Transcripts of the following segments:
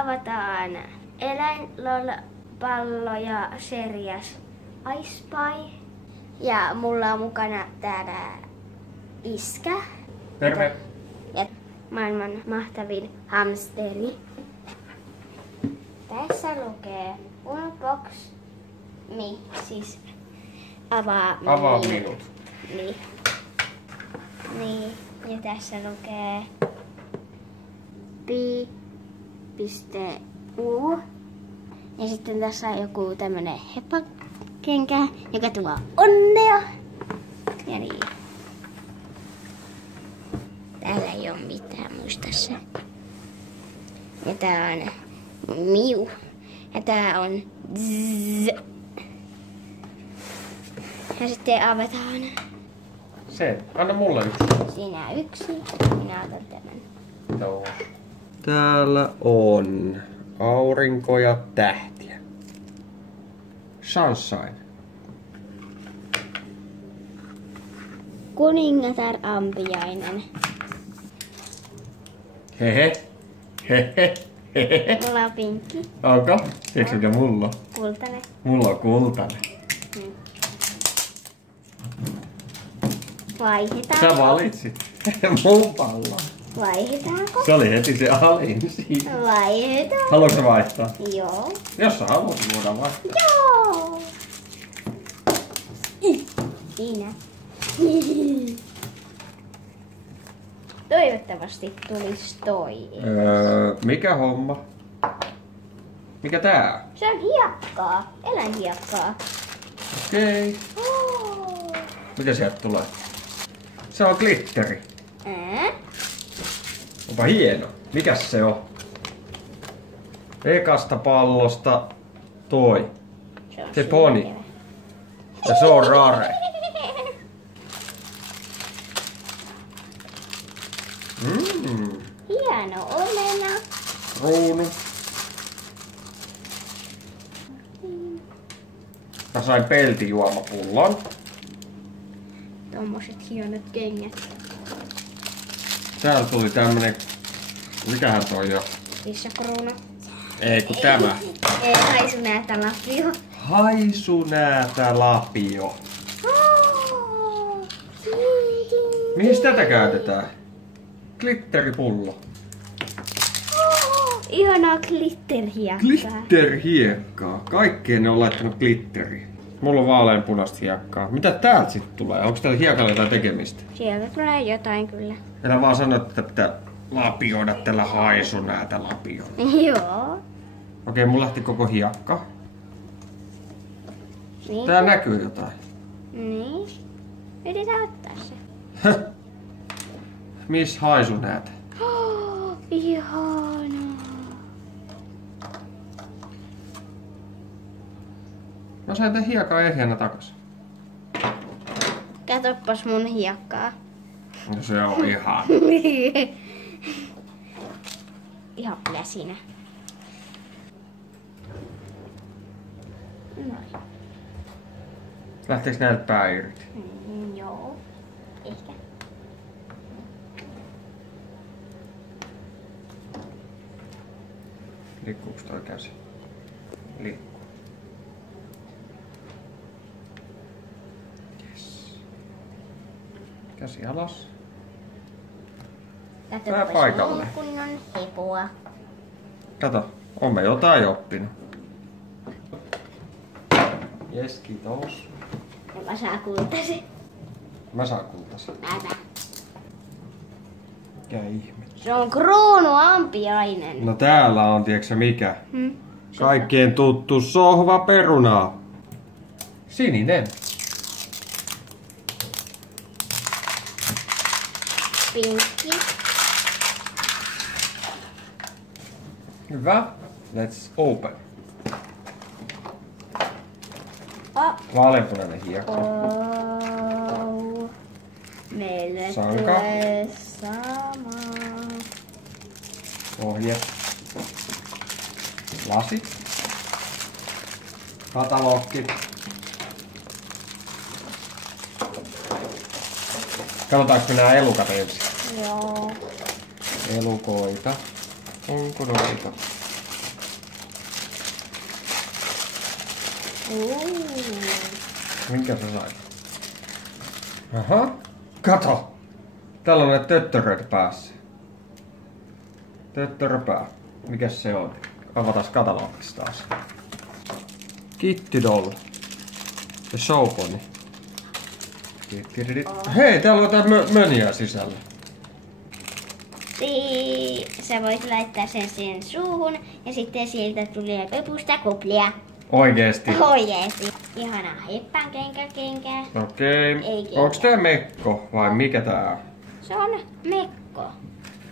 avataan eläinpalloja serias I Spy. Ja mulla on mukana täällä iskä. Terve! Ja maailman mahtavin hamsteri. Tässä lukee Unbox Me, siis avaa minut. Niin. Ja tässä lukee pi.u. Ja sitten tässä on joku tämmönen hepakenkä, joka tuo onnea. Ja niin. Täällä ei oo mitään, muista se. Ja tää on Miu. Ja tää on zzz. Ja sitten avataan. Se, anna mulle yksi. Siinä yksi. Minä otan tämän. Joo. Täällä on aurinko ja tähtiä. Sunshine. Kuningatar ampiainen. Hehe. Hehe. Hehe. Mulla on pinkki. Onko? Tiedätkö mikä mulla on? Kultainen. Mulla on kultainen. Vaihdetaan. Sä valitsit mun pallon. Vaihdetaanko? Se oli heti se alin siinä. Vaihdetaan. Haluatko vaihtaa? Joo. Jos sä haluat, niin voidaan vaihtaa. Joo. Siinä. Toivottavasti tulisi toi. Mikä homma? Mikä tää? Se on hiekkaa. Eläinhiekkaa. Okei. Oh. Mitä sieltä tulee? Se on glitteri. Onpa hieno. Mikäs se on? Ekasta pallosta toi. Se poni. Ja se on rare. Hieno omena. Kruunu. Mä sain peltijuomapullon. Tommoset hienot kengät. Täällä tuli tämmönen... Mikähän toi on? Kissakruunu. Ei kun tämä. Ei haisu näitä lapio. Haisunäätä lapio. Mihin tätä käytetään? Glitteripullo. Ihanaa glitterhiekkaa. Glitterhiekkaa. Kaikkeen ne on laittanut glitteriä. Mulla on vaaleanpunaista hiekkaa. Mitä täältä sitten tulee? Onko täällä hiekalla jotain tekemistä? Sieltä tulee jotain kyllä. Älä vaan sano, että pitää lapioida tällä haisunäätä lapiolla. Joo. Okei, mulla lähti koko hiekka. Niin. Tää näkyy jotain. Niin. Yritän ottaa se. Miss haisunäätä? Ihanaa. Mä sain tän hiekan ehjänä takas. Katoppas mun hiekkaa. No se on ihan. Ihan pläsinä. Noin. Lähteekö näiltä pää irti? Joo. Ehkä. Liikkuuko toi käsi? Liikkuu. Yes. Käsi alas. Pää paikalle. Kunnon hepua. Kato, oon me jotain oppinut. Jes, kiitos. Mä saan kultaisen. Mä saan kultaisen. Älä. Mikä ihme? Se on kruunuampiainen. No täällä on, tiedätkö mikä? Kaikkien tuttu sohvaperuna. Sininen. Pinkki. Hyvä. Let's open. Vaaleanpunainen hiekka. Meille Sanka. tulee sama. Ohje. Lasit. Katalogki. Katsotaanko me nää elukat ensin? Joo. Elukoita. Onko noita? Minkä sä sait? Aha. Kato! Täällä on näitä töttöröitä päässä. Töttöröpää. Mikäs se on? Avataan katalogista taas. Kitty Doll. Ja Showpony. Hei, täällä on jotain möniä sisällä. Sä voit laittaa sen siihen suuhun ja sitten sieltä tulee pöpusta kuplia. Oikeesti? Oikeesti. Ihana heppan kenkä. Okei. Onks tää mekko vai mikä tää on? Se on mekko.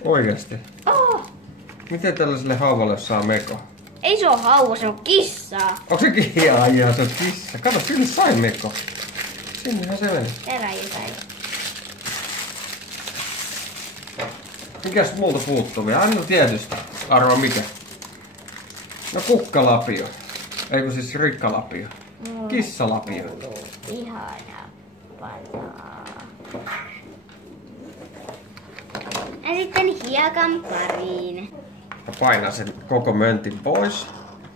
Oikeesti? Oh. Miten tällaiselle hauvalle saa mekko? Ei se oo hauva, se on kissa. Onks se kissa? Se on kissa. Kato, sille sai mekko. Sinnehän se meni. Täällä on jotain. Mikäs multa puuttuu vielä? Aina tietysti. Arvaa mikä? No kukkalapio. Eikö siis rikkalapio? Kissalapio. Ihana palaa. Ja sitten hiekan pariin. Ja paina sen koko möntin pois.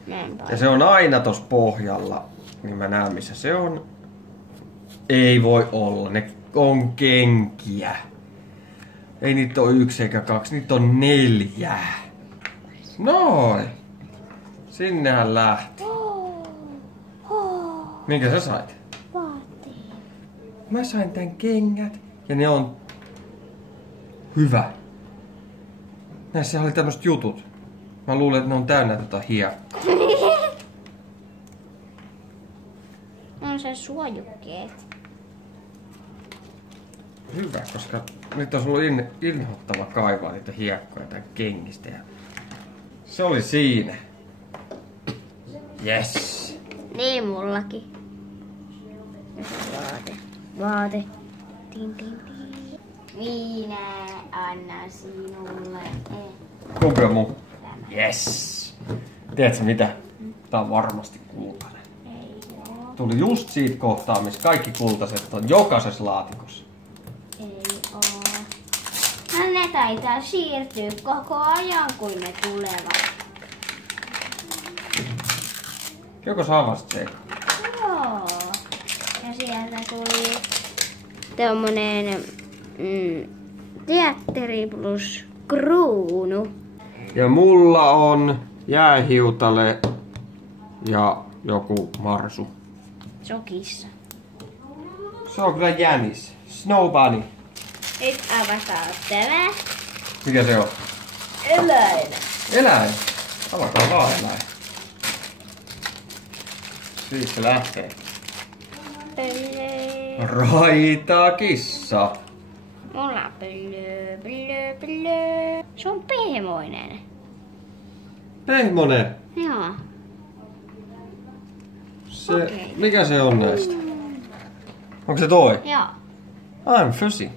Näin Ja se on aina tossa pohjalla. Niin mä näen missä se on. Ei voi olla. Ne on kenkiä. Ei niitä ole 1 eikä 2. Niitä on 4. Noin. Sinnehän lähti. Minkä sä sait? Vaatteen. Mä sain tän kengät. Ja ne on hyvä. Näissä oli tämmöset jutut. Mä luulen, että ne on täynnä hiekkaa. On se suojukkeet. Hyvä, koska nyt on ollut inhottava kaivaa niitä hiekkoja tai kengistä. Se oli siinä. Yes. Niin mullakin. Vaate. Tin. Minä annan sinulle. Kumpi on mun? Yes. Tiedätkö mitä? Tää on varmasti kultainen. Ei oo. Tuli just siitä kohtaa, missä kaikki kultaiset on jokaisessa laatikossa. Ei oo. No ne taitaa siirtyä koko ajan, kun ne tulevat. Joko sä avasit se? Joo. Ja sieltä tuli tommonen teatteri plus kruunu. Ja mulla on jäähiutale ja joku marsu. Se on kissa. Se on kyllä jänis. Snow Bunny. Nyt avataan tämä. Mikä se on? Eläin. Eläin. Avataan vaan eläin. Siitä se lähtee. Pöllö. Raita kissa. Mulla on pöllö. Se on pehmoinen. Pehmonen. Joo. Se, Okei. mikä se on näistä? Onko se toi? Joo. I'm fuzzy.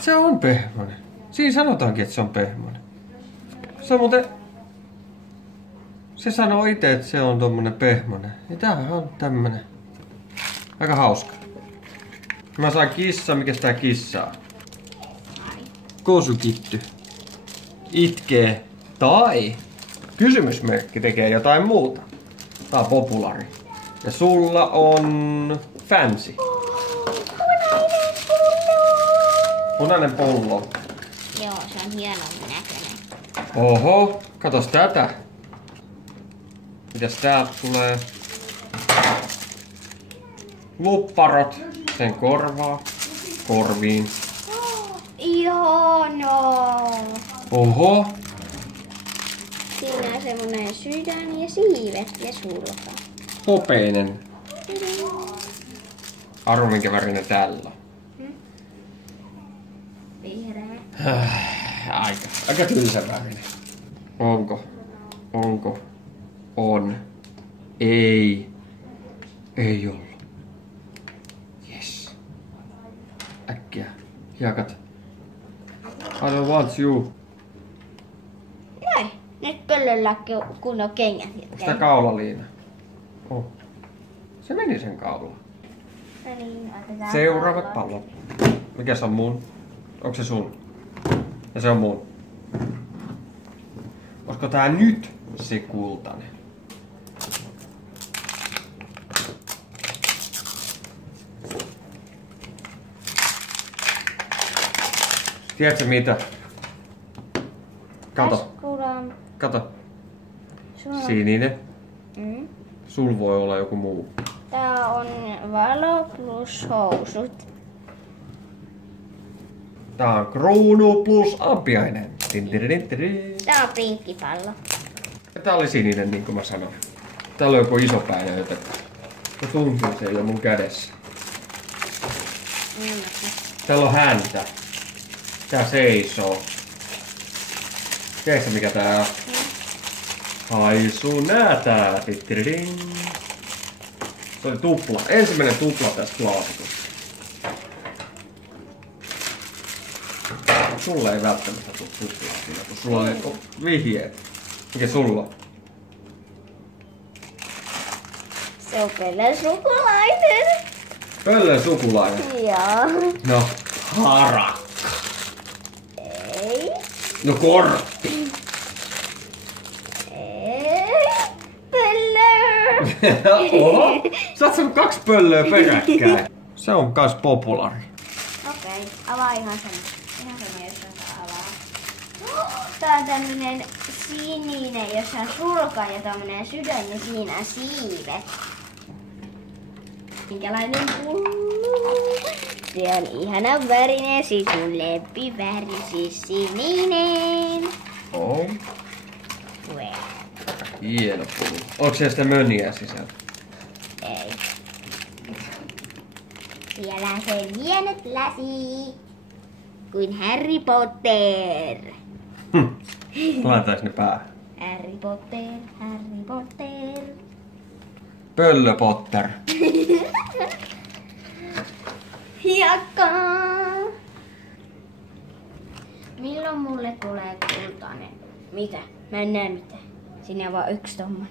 Se on pehmonen. Siinä sanotaankin, että se on pehmonen. Se on muuten... Se sanoo itse, että se on tommonen pehmonen. Ja tämähän on tämmönen. Aika hauska. Mä sain kissa. Mikäs tää kissa on? Kosukitty. Itkee. Tai kysymysmerkki tekee jotain muuta. Tää on populaari. Ja sulla on fancy. Punainen pullo. Joo, se on hienon näköinen. Oho, katos tätä. Mitäs täältä tulee? Lupparot. Sen korviin. Ihanaa. Oho. Siinä on semmonen sydän ja siivet ja sulka. Hopeinen. Arvo minkä värinen tällä on. Vihreä. Aika tylsä värinen. Onko? On. Ei. Ei ollut. Yes. Äkkiä. Hiekat. I don't want you. Noin. Nyt pöllöllä kunnon kengät. Onko tää kaulaliina? Oh. Se meni sen kaulaan. No niin, otetaan Seuraavat pallot. Mikä se on mun? Onko se sun? Ja se on mun. Olisiko tää nyt se kultainen? Tiedätkö mitä? Kato. Taskula. Kato. Sulla on... Sininen. Mm. Sul voi olla joku muu. Tää on valo plus housut. Tää on kruunu plus ampiainen. Tää on pinkkipallo. Ja tää oli sininen, niin kuin mä sanoin. Täällä on joku iso päivä, joten mä tunsin sen jo mun kädessä. Täällä on häntä. Tää seisoo. Tiedätkö mikä tää on? Haisu näätää. Se oli tupla. Ensimmäinen tupla tästä laatikosta. Sulle ei välttämättä tule tuplaa siinä, kun sulla on vihjeet. Mikä sulla on? Se on Pellen sukulainen. Pöllen sukulainen. Joo. No, harakka. Ei. No kortti. Ei. Pelle. Oho, sä oot saanut 2 pöllöä peräkkäin. Se on kans populaari. Okei, avaa ihan sen. Ihan sen, jos saa avaa. Tää on tämmönen sininen, jossa on sulka ja tämmönen sydän ja siinä on siivet. Minkälainen pullo? Se on ihana värinen, siis mun lempiväri, siis sininen. Oh. Wow. Hieno pullo. Onko siellä sitä mönniä sisällä? Ei. Siellä on se hienot lasi. Kuin Harry Potter. Laitais ne päähän. Harry Potter, Harry Potter. Pöllö Potter. Hiekka. Milloin mulle tulee kultainen? Mitä? Mä en näe mitään. Siinä on vaan yksi tommonen.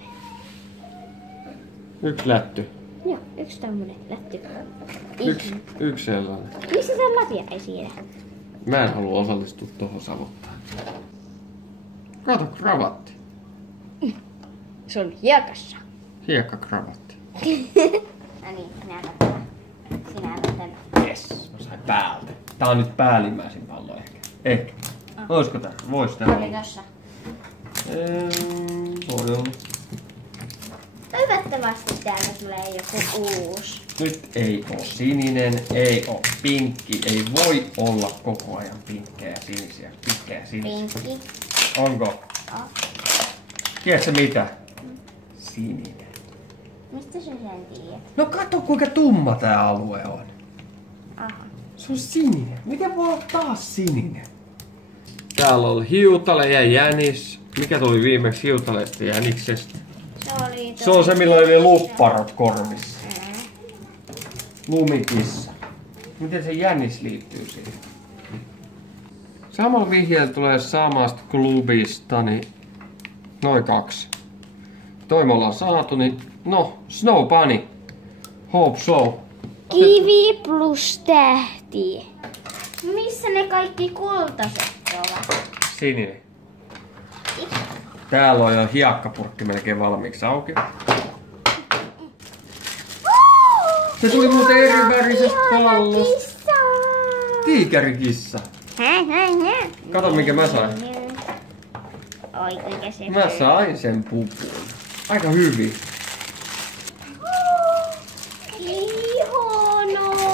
Yksi lätty. Joo, yksi tommonen lätty. Yksi sellainen. Missä se latia ei siinä? Mä en halua osallistua tohon savottaan. Kato, kravatti. Se on hiekassa. Hiekkakravaatti. No niin, minä otan tämän. Sinä otat tämän. Yes, mä sain päältä. Tää on nyt päällimmäisin pallo ehkä. Ehkä. Oisko tää? Vois tää Oli olla. tossa. Voi olla. Toivottavasti täältä tulee joku uusi. Nyt ei oo sininen, ei oo pinkki, ei voi olla koko ajan pinkkejä ja sinisiä. Pinkkejä ja sinisiä. Pinkki. Onko? Oh. Tiedätkö mitä? Sininen. Mistä sä sen tiedät? No katso kuinka tumma tää alue on. Aha. Se on sininen. Miten voi olla taas sininen? Täällä on hiutale ja jänis. Mikä tuli viimeksi hiutaleesta ja jäniksestä? Se on se, millä oli ne lupparot korvissa. Lumikissa. Miten se jänis liittyy siihen? Samalla vihjeellä tulee samasta klubista, niin noin 2. Toi me ollaan saatu, niin no, Snow Bunny. Hope so. Kivi plus tähti. Missä ne kaikki kultaiset ovat? Sininen. Täällä on jo hiekkapurkki melkein valmiiksi auki. Se tuli muuten eri värisestä pallosta. Tiikerikissa. Kato minkä mä sain. Oi kuinka se Mä sain sen pupun. Aika hyvin. Ihanaa.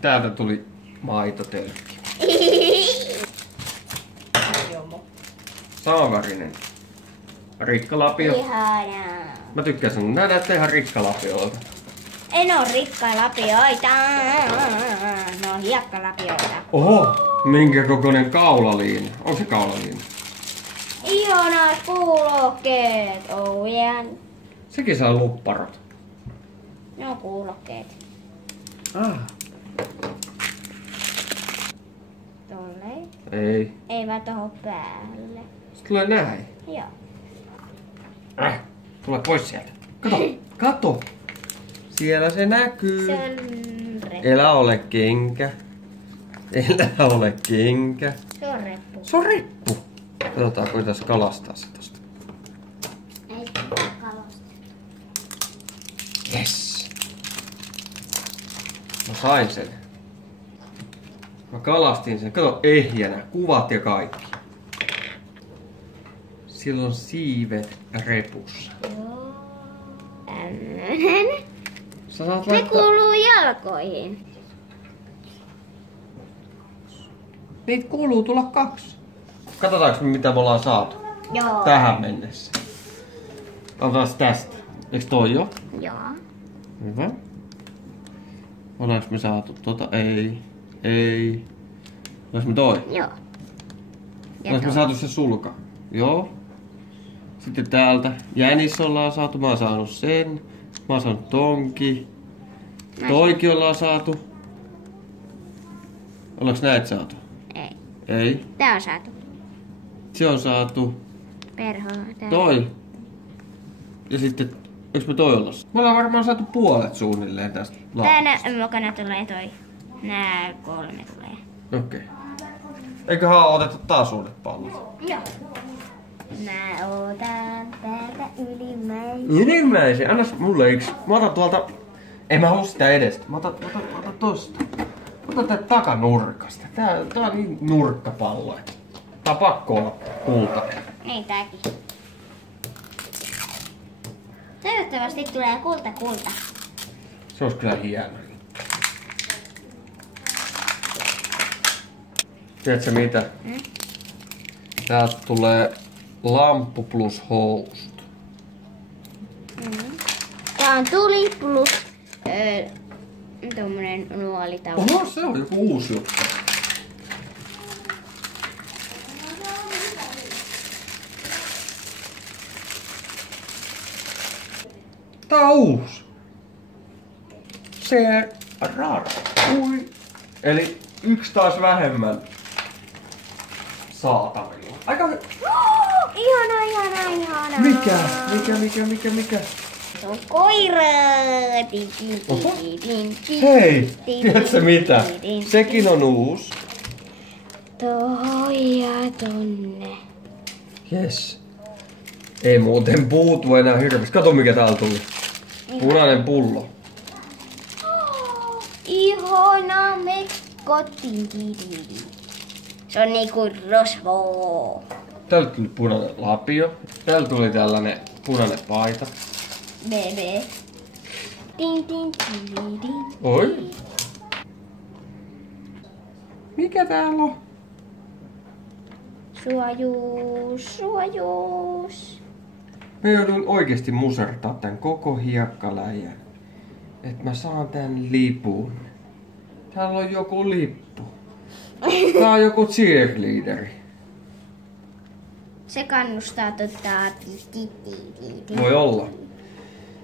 Täältä tuli maitotölkki. Saavärinen. Rikkalapio. Ihanaa. Mä tykkään sen. Nää näyttää ihan rikkalapioilta. En oo rikkalapioita. Ne on hiekkalapioita. Oho! Minkä kokoinen kaulaliina? On se kaulaliina? Ihanat kuulokkeet. Oh yeah. Sekin saa lupparot. Ne on kuulokkeet. Ah. Tolleen. Ei. Eivät tohon päälle. Se tulee näin. Joo. Tule pois sieltä. Kato. Kato. Siellä se näkyy. Se on Elä ole kenkä. Elä ole kenkä. Se on reppu. Se on reppu. Katsotaan, koitais kalastaa se tosta. Ei sitä kalostettu. Yes. Mä sain sen. Mä kalastin sen. Kato, ehjänä. Kuvat ja kaikki. Sillä on siivet repussa. Joo. Tämmönen. Sä saat Ne laittaa... kuuluu jalkoihin. Niitä kuuluu tulla 2. Katsotaanko mitä me ollaan saatu Joo. tähän mennessä. Otetaan tästä. Eiks toi jo? Joo. Hyvä. Ollaanko me saatu tota? Ei. Ei. Ollaanko me toi? Joo. Ollaanko me saatu se sulka? Joo. Sitten täältä jänis ollaan saatu. Mä oon saanut sen. Mä oon saanut tonki. Toikin ollaan saatu. Ollaanko näitä saatu? Ei. Ei. Tää on saatu. Se on saatu. Perho. Tää. Toi. Ja sitten, eikö me toi olla? Me ollaan varmaan saatu puolet suunnilleen tästä Tänä laatikosta. mukana tulee toi. Nää 3 tulee. Okei. Eiköhän otettu taas uudet pallot. Joo. Mä otan täältä ylimmäisen. Enimmäisen. Annas mulle yksi. Mä otan tuolta... En mä halua sitä edestä. Mä otan tosta. Mä otan täältä takanurkasta. Tää on niin nurkkapallo. Tää on pakko olla kultainen. Niin tääkin. Toivottavasti tulee kulta. Se olisi kyllä hieno. Tiedätkö mitä? Täältä tulee lamppu plus housut. Tää on tuli plus tommonen nuolitauko. Oho, se on joku uusi juttu. Tää on uusi. Se rara. Ui. Eli yksi taas vähemmän saatavilla. Aika hy... Ihana. Mikä? Se on koira. Oho. Hei, tiedätkö mitä? Sekin on uusi. Toi ja tonne. Jes. Ei muuten puutu enää hirveästi. Kato mikä täällä tuli. Punainen pullo. Ihana kotiin. Se on niinku rosvo. Täällä tuli punainen lapio. Täällä tuli tällainen punainen paita. Bebe. Tin. Oi. Mikä täällä on? Suojuus. Mä joudun oikeesti musertaa tän koko hiekkaläjän. Et mä saan tän lipun. Täällä on joku lippu. Tää on joku cheerleaderi. Se kannustaa Voi olla.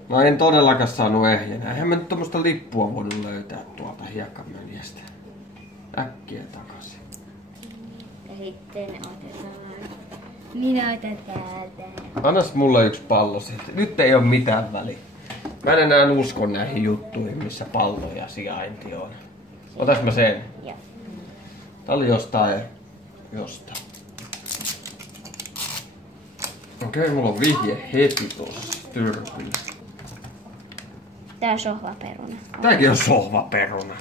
Mä en todellakaan saanut ehjänä. Eihän mä nyt tommoista lippua voinut löytää tuolta hiekkamöljästä. Äkkiä takaisin. Ja sitten otetaan. Minä otan täältä. Annas mulle yksi pallo siitä. Nyt ei oo mitään väliä. Mä en enää usko näihin juttuihin, missä pallo ja sijainti on. Otas mä sen. Joo. Tää oli jostain. Okei, mulla on vihje heti tuossa tyrkyllä. Tää on sohvaperuna. Tääkin on sohvaperuna.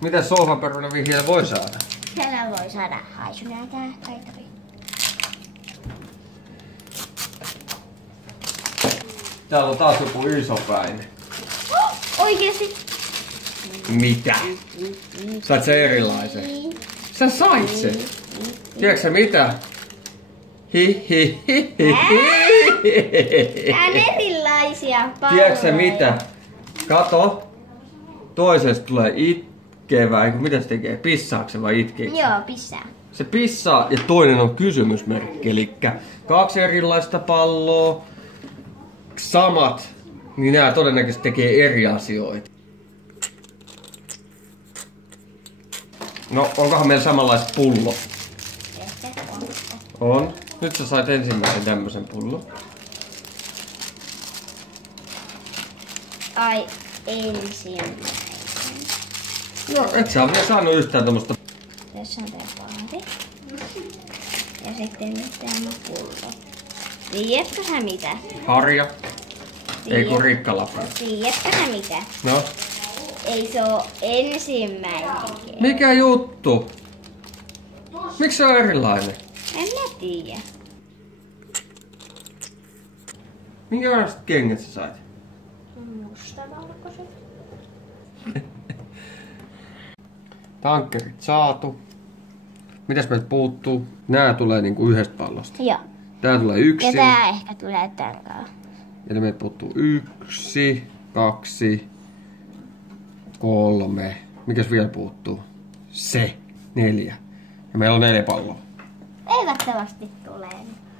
Mitä sohvaperuna vihjeellä voi saada? Siellä voi saada haisunäätä tai toi. Täällä on taas joku isopäinen. Oikeesti? Mitä? Sait sä erilaisen? Sä sait sen? Tiedätkö sä mitä? Tää on erilaisia palloja. Tiedätkö sä mitä? Kato. Toisesta tulee itkevä. Mitä se tekee? Pissaako se vai itkeekö? Joo, pissää. Se pissaa ja toinen on kysymysmerkki. Elikkä 2 erilaista palloa. Samat. Niin nää todennäköisesti tekee eri asioita. No, onkohan meillä samanlaiset pullo? Ehkä on. On. Nyt sä sait ensimmäisen tämmösen pullon. Ai, ensimmäinen. No, et sä ole vielä saanut yhtään tommosta. Tässä on tää paari. Ja sitten nyt tämä pullo. Tiedätkö sä mitä? Harja. Ei kun rikkalapio. Tiedätkö sä mitä? No, Ei se oo ensimmäinen. Mikä juttu? Miksi se on erilainen? En mä tiedä. Minkälaiset kengät sä sait? Mustavalkoiset. Tankkerit saatu. Mitäs meiltä puuttuu? Nää tulee niinku yhdestä pallosta. Joo. Tää tulee yksin. Ja tää ehkä tulee tän kanssa. Eli meiltä puuttuu 1, 2, 3. Mikäs vielä puuttuu? Se. 4. Ja meillä on 4 palloa. Toivottavasti tulee.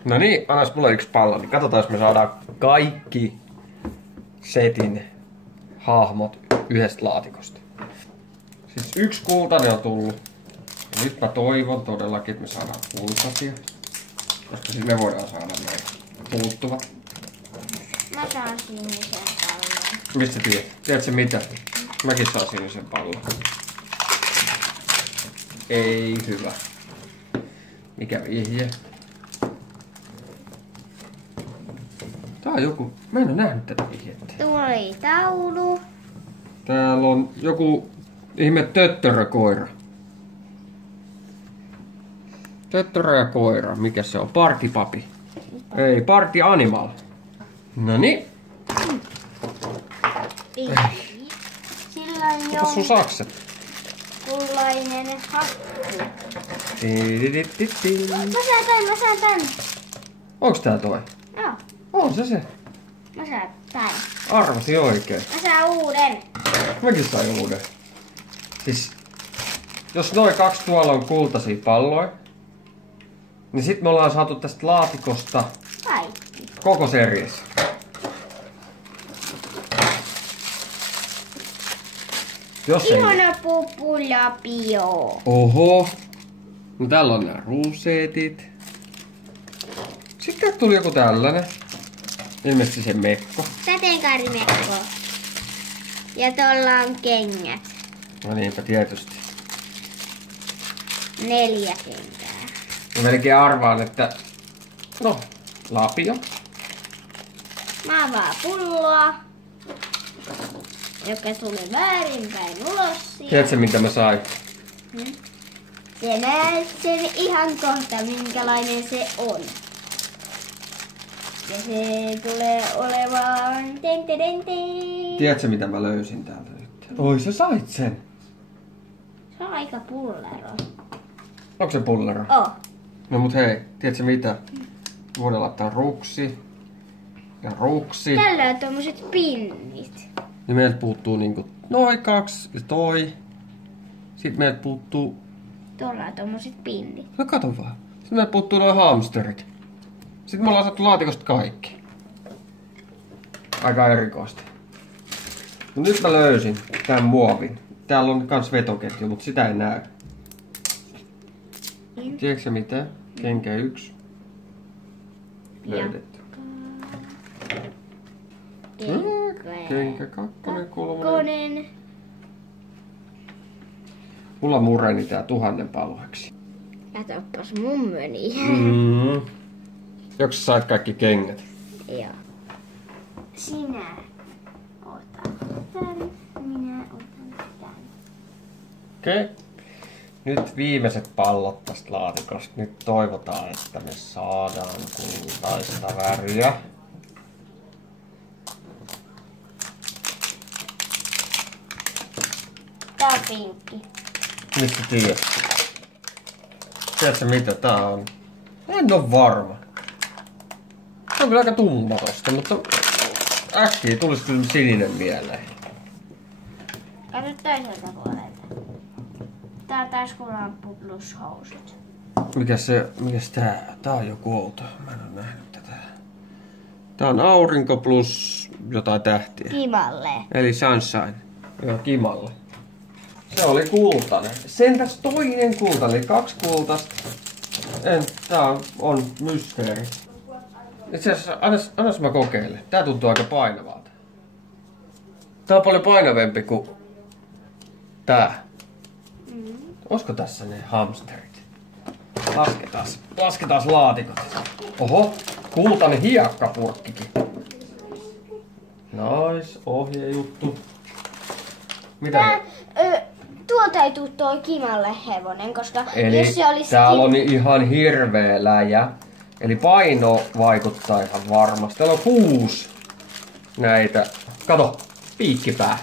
No niin, annas mulle 1 pallo, niin katsotaan, jos me saadaan kaikki setin hahmot yhdestä laatikosta. Siis 1 kultainen on tullut. Ja nyt mä toivon todellakin, että me saadaan kultaisia. Koska siis me voidaan saada noin puuttuvat. Mä saan sinisen pallon. Mistä tiedät? Tiedätkö mitä? Mäkin saan sinisen pallon. Ei hyvä. Mikä vihje? Tää on joku... Mä en oo nähnyt tätä vihjettä. Tuli taulu. Täällä on joku ihme töttörökoira. Töttörö ja koira. Mikä se on? Partipapi. Ei, party animal. Noniin. Sillä on Otas sun sakset. jonkunlainen hakku. Tidididididi. Mä saan tän. Onks tää toi? Joo. On se. Mä saan tän. Arvasi oikein. Mä saan uuden. Mäkin sain uuden. Siis, jos noin 2 tuolla on kultaisia palloja, niin sit me ollaan saatu tästä laatikosta Kaikki. koko series. Jos ei... Ihana pupulapio. Oho. No täällä on nämä ruuseetit. Sitten täältä tuli joku tällainen. Ilmeisesti se mekko. Sateenkaarimekko. Ja tuolla on kengät. No niinpä tietysti. 4 kenkää. Mä melkein arvaan, että... No, lapio. Mä avaan pulloa. Joka tuli väärinpäin ulos. Tiedätkö mitä mä sain? Ja näet sen ihan kohta, minkälainen se on. Ja se tulee olemaan... Ten, ten, ten, ten. Tiedätkö mitä mä löysin täältä nyt? Oi, sä sait sen. Se on aika pullero. Onko se pullero? Oh. No mut hei, tiedätkö mitä? Voidaan laittaa ruksi. Ja ruksi. Tällä on tommoset pinnit. Ja meiltä puuttuu niinku noin 2 ja toi. Sitten meiltä puuttuu... Tuolla on tommoset pinnit. No kato vaan. Sitten meiltä puuttuu noin hamsterit. Sitten me ollaan saatu laatikosta kaikki. Aika erikoista. No nyt mä löysin tän muovin. Täällä on kans vetoketju, mutta sitä ei näy. Tiedätkö mitä? Kenkä 1. Löydetty. Kenkä 2, 3. Konen. Mulla mureni tää 1000 palloiksi. Katoppas mun meni. Joko sä sait kaikki kengät? Joo. Sinä otat tän, minä otan tän. Okei. Nyt viimeiset pallot tästä laatikosta. Nyt toivotaan, että me saadaan kultaista väriä. Tää on pinkki. Mistä tiedät? Tiedätkö mitä tää on? En oo varma. Se on kyllä aika tumma tosta, mutta äkkiä tulisi kyllä sininen mieleen. Katso toiselta puolelta. Tää on taskulamppu plus housut. Mikäs tää? Tää on joku outo. Mä en oo nähnyt tätä. Tää on aurinko plus jotain tähtiä. Kimalle. Eli sunshine. Joo, kimalle. Se oli kultainen. Sentäs toinen kultainen, eli 2 kultaista. Tää on mysteeri. Itse asiassa, annas mä kokeilen. Tää tuntuu aika painavalta. Tää on paljon painavempi kuin tää. Olisiko tässä ne hamsterit? Lasketaan laatikot. Oho, kultainen hiekkapurkkikin. Nois, ohjejuttu. Mitä? Tuolta ei tuu toi Kimalle hevonen, koska Eli jos se olisi... täällä on ihan hirveä läjä. Eli paino vaikuttaa ihan varmasti. Täällä on 6 näitä. Kato, piikkipää.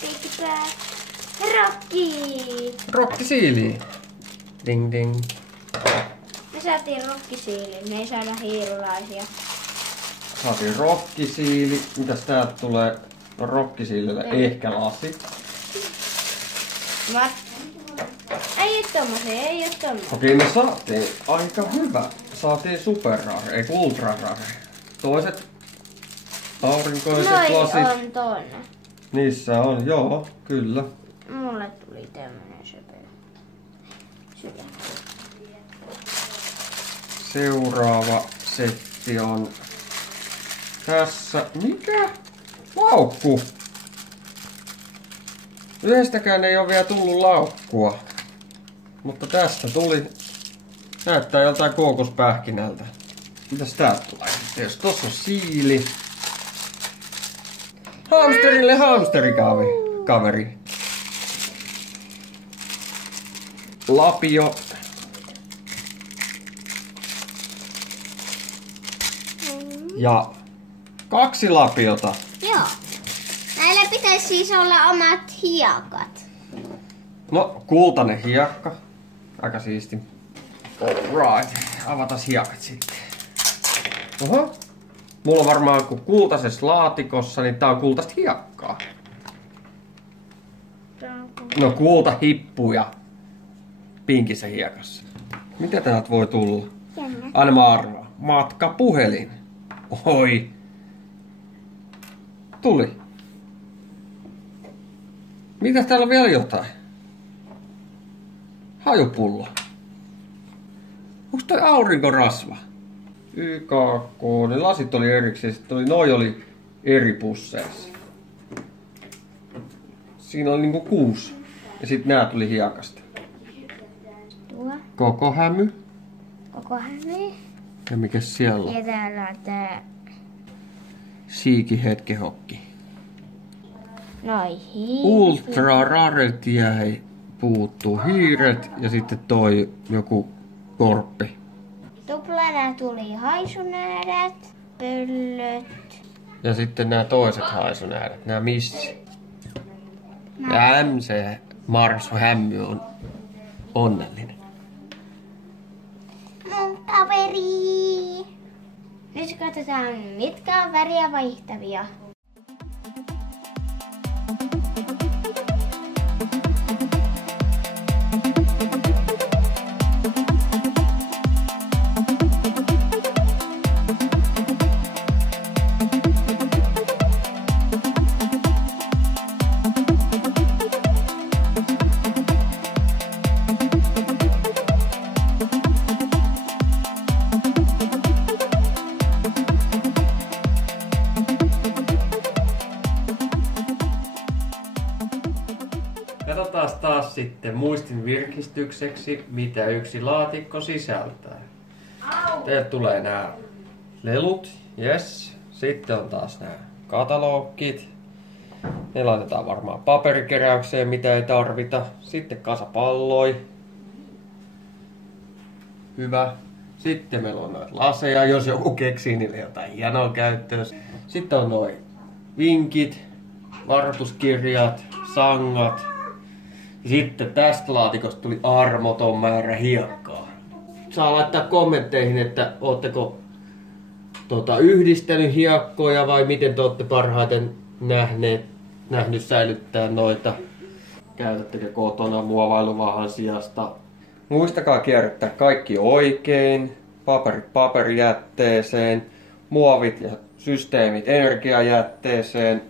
Piikkipää. Rokki! Rokkisiili. Ding ding. Me saatiin rokkisiilin, me ei saada hiirulaisia. Saatiin rokkisiili. Mitäs täältä tulee? No rokkisiilille ehkä lasi. Ei oo tommosia, ei oo tommosia. Okei, me saatiin aika hyvä. Saatiin superrare, ei ultrarare. Toiset aurinkoiset lasit. On tonne. Niissä on, joo, kyllä. Mulle tuli tämmönen söpö. Sydän. Seuraava setti on tässä. Mikä? Laukku! Yhdestäkään ei ole vielä tullut laukkua. Mutta tästä tuli. Näyttää joltain kookospähkinältä. Mitäs täältä tulee? Jos tossa on siili. Hamsterille hamsterikaveri. Lapio. Ja 2 lapiota. Joo. Näillä pitäisi siis olla omat hiekat. No, kultainen hiekka. Aika siisti. Alright. Avataan hiekat sitten. Oho. Mulla on varmaan kun kultaisessa laatikossa, niin tää on kultaista hiekkaa. No kultahippuja. Pinkissä hiekassa. Mitä täältä voi tulla? Jännä. Aina mä arvaan. Matkapuhelin. Oi. Tuli. Mitäs täällä on vielä jotain? Hajupullo. Onks toi aurinkorasva? YKK, ne lasit oli erikseen, noi oli eri pusseissa. Siinä oli niinku 6. Ja sit nää tuli hiekasta. Tuo. Koko hämy. Koko häme. Ja mikäs siellä on? Ja täällä on tää. Siiki hetkehokki. Noi hiiret. Ultra raret jäi puuttuu. Hiiret ja sitten toi joku korppi. Tuplana tuli haisunäädät, pöllöt. Ja sitten nämä toiset haisunäädät, nämä missi. Ja MC Marsu Hämmy on onnellinen. Mun kaveri! Nyt katsotaan, mitkä on väriä vaihtavia. Katsotaan taas sitten muistin virkistykseksi, mitä yksi laatikko sisältää. Teille tulee nämä lelut, yes. Sitten on taas nämä katalogit. Ne laitetaan varmaan paperikeräykseen, mitä ei tarvita. Sitten kasapalloi. Hyvä. Sitten meillä on noita laseja, jos joku keksii niille jotain hienoa käyttöä. Sitten on noin vinkit, varoituskirjat, sangat. Sitten tästä laatikosta tuli armoton määrä hiekkaa. Saa laittaa kommentteihin, että ootteko yhdistänyt hiekkoja vai miten te olette parhaiten nähnyt säilyttää noita. Käytättekö kotona muovailuvahan sijasta. Muistakaa kierrättää kaikki oikein. Paperit paperijätteeseen. Muovit ja systeemit energiajätteeseen.